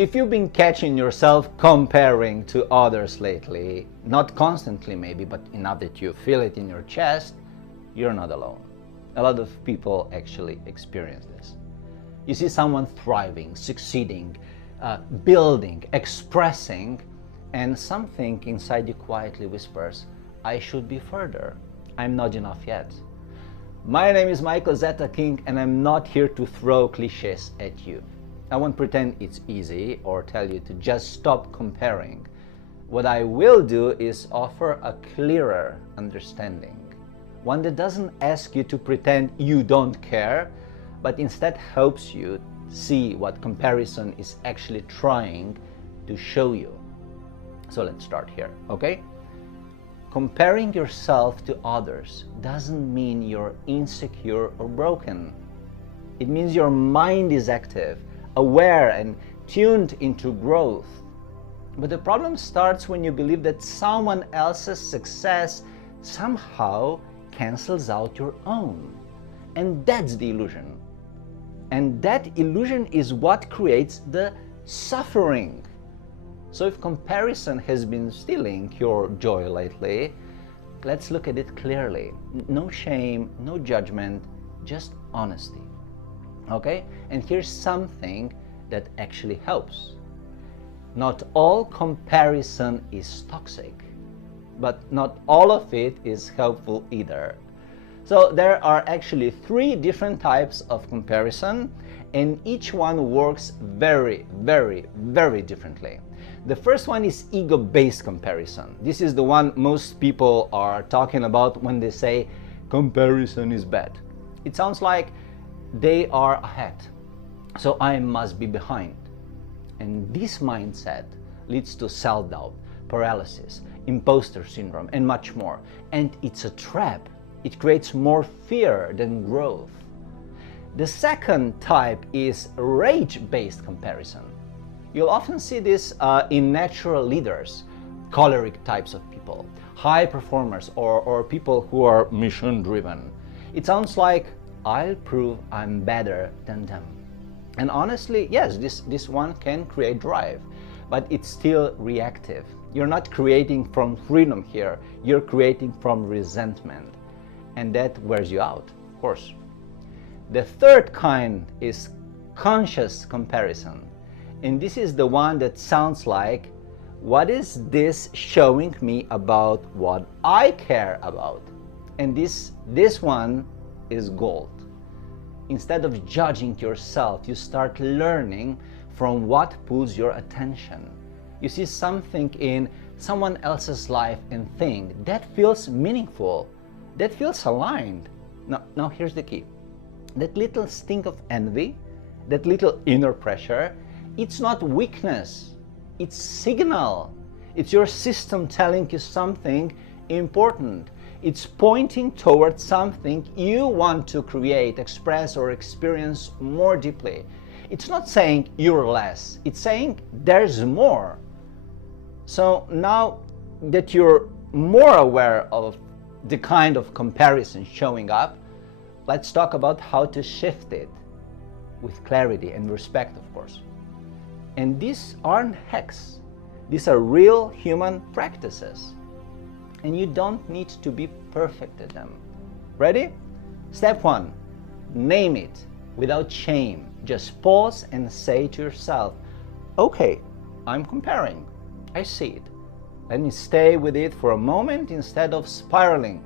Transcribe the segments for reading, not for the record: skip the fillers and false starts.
If you've been catching yourself comparing to others lately, not constantly maybe, but enough that you feel it in your chest, you're not alone. A lot of people actually experience this. You see someone thriving, succeeding, building, expressing, and something inside you quietly whispers, I should be further. I'm not enough yet. My name is Zetta King, and I'm not here to throw cliches at you. I won't pretend it's easy or tell you to just stop comparing. What I will do is offer a clearer understanding, one that doesn't ask you to pretend you don't care, but instead helps you see what comparison is actually trying to show you. So let's start here, okay? Comparing yourself to others doesn't mean you're insecure or broken. It means your mind is active, aware, and tuned into growth. But the problem starts when you believe that someone else's success somehow cancels out your own. And that's the illusion. And that illusion is what creates the suffering. So if comparison has been stealing your joy lately, let's look at it clearly. No shame, no judgment, just honesty. Okay? And here's something that actually helps. Not all comparison is toxic, but not all of it is helpful either. So there are actually 3 different types of comparison, and each one works very, very, very differently. The first one is ego-based comparison. This is the one most people are talking about when they say comparison is bad. It sounds like they are ahead, so I must be behind. And this mindset leads to self-doubt, paralysis, imposter syndrome, and much more. And it's a trap. It creates more fear than growth. The second type is rage-based comparison. You'll often see this in natural leaders, choleric types of people, high performers, or people who are mission-driven. It sounds like, I'll prove I'm better than them. And honestly, yes, this one can create drive, but it's still reactive. You're not creating from freedom here, you're creating from resentment. And that wears you out, of course. The third kind is conscious comparison. And this is the one that sounds like, what is this showing me about what I care about? And this one is gold. Instead of judging yourself, you start learning from what pulls your attention. You see something in someone else's life and think that feels meaningful, that feels aligned. Now here's the key. That little stink of envy, that little inner pressure, it's not weakness, it's signal. It's your system telling you something important. It's pointing towards something you want to create, express, or experience more deeply. It's not saying you're less, it's saying there's more. So now that you're more aware of the kind of comparison showing up, let's talk about how to shift it with clarity and respect, of course. And these aren't hacks. These are real human practices. And you don't need to be perfect at them. Ready? Step 1, name it without shame. Just pause and say to yourself, okay, I'm comparing. I see it. Let me stay with it for a moment instead of spiraling.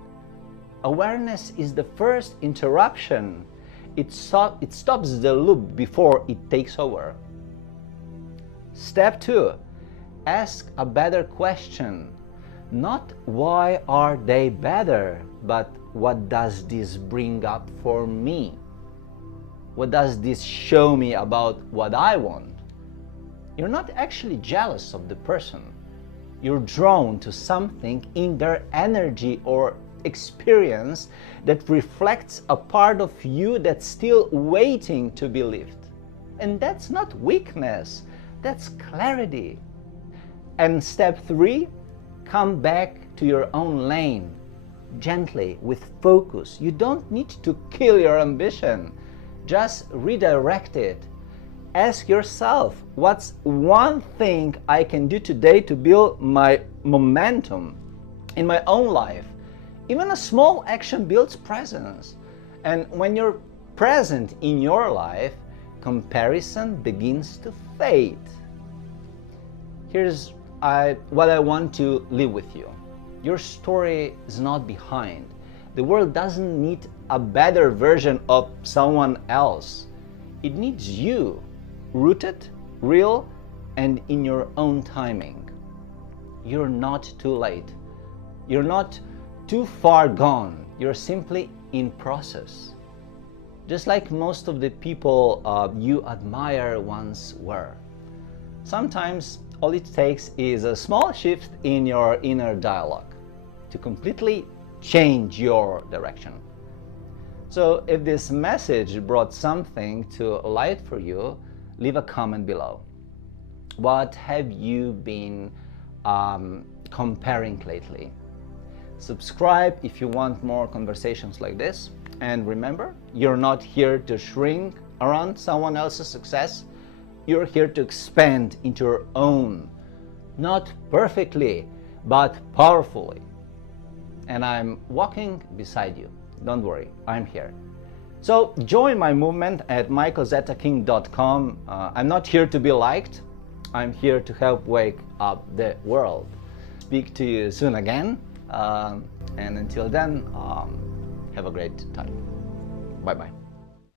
Awareness is the first interruption. It stops the loop before it takes over. Step 2, ask a better question. Not why are they better, but what does this bring up for me? What does this show me about what I want? You're not actually jealous of the person. You're drawn to something in their energy or experience that reflects a part of you that's still waiting to be lived. And that's not weakness, that's clarity. And step 3, come back to your own lane, gently, with focus. You don't need to kill your ambition, just redirect it. Ask yourself, what's one thing I can do today to build my momentum in my own life? Even a small action builds presence. And when you're present in your life, comparison begins to fade. Here's what I want to leave with you. Your story is not behind. The world doesn't need a better version of someone else. It needs you, rooted, real, and in your own timing. You're not too late. You're not too far gone. You're simply in process. Just like most of the people you admire once were. Sometimes all it takes is a small shift in your inner dialogue to completely change your direction. So if this message brought something to light for you, leave a comment below. What have you been comparing lately? Subscribe if you want more conversations like this. And remember, you're not here to shrink around someone else's success. You're here to expand into your own, not perfectly, but powerfully. And I'm walking beside you. Don't worry, I'm here. So join my movement at michaelzettaking.com. I'm not here to be liked. I'm here to help wake up the world. Speak to you soon again. And until then, have a great time. Bye-bye.